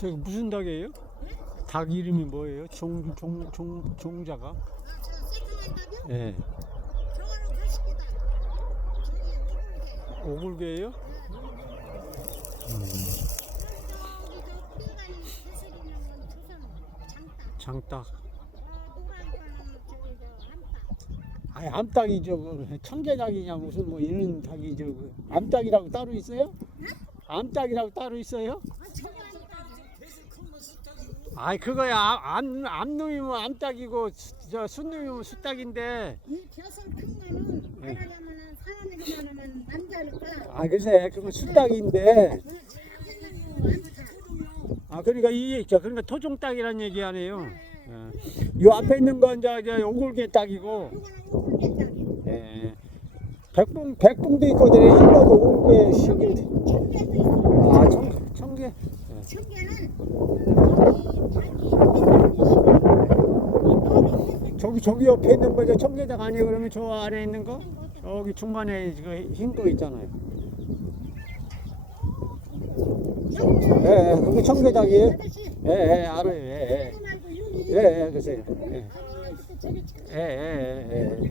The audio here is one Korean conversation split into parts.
저기 무슨 닭이에요? 닭 이름이 뭐예요? 종, 종, 종, 종자가? 아, 저 닭이요? 예. 저거는 가십니다. 저기 오골개. 오골개예요? 저기 저 핑가니 해설이는 건 조선 장닭. 장닭. 어, 노란 거는 저기 저 암닭. 아니 암닭이 저 청개닭이냐 무슨 뭐 이런 닭이 저 암닭이라고 따로 있어요? 암닭이라고 따로 있어요? 아. 아이 그거야 암 암놈이면 암닭이고 저 순놈이면 숫닭인데 이 벼슬 큰 거는 말하자면은 사람이면은 남자니까. 아 글쎄 그건 숫닭인데 그 작은 거 암닭. 아 그러니까 이저 그러니까 토종닭이란 얘기 아니에요. 예. 요 앞에 있는 건 이제 저 오골개 닭이고 이거는 오골개 닭이요. 예. 백봉 백봉도 있거든요. 이거도 오골개 시기. 청개도. 아 청, 청개. 청개는 저기 저기 옆에 있는 거죠 청개닭 아니에요? 그러면 저 아래 있는 거? 저기 중간에 흰거 있잖아요. 예, 예 그게 청개닭이에요? 예, 예 알아요. 예, 예, 예, 예 그세요 예, 예, 예, 예,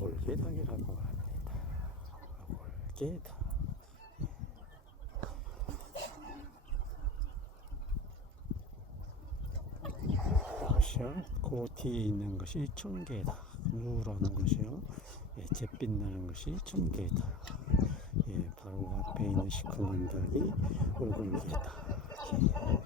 골개 닭이라고 합니다. 그 뒤에 있는 것이 청개닭. 누런 것이요. 예, 잿빛 나는 것이 청개닭. 예, 바로 앞에 있는 시커먼 닭이 오골개닭.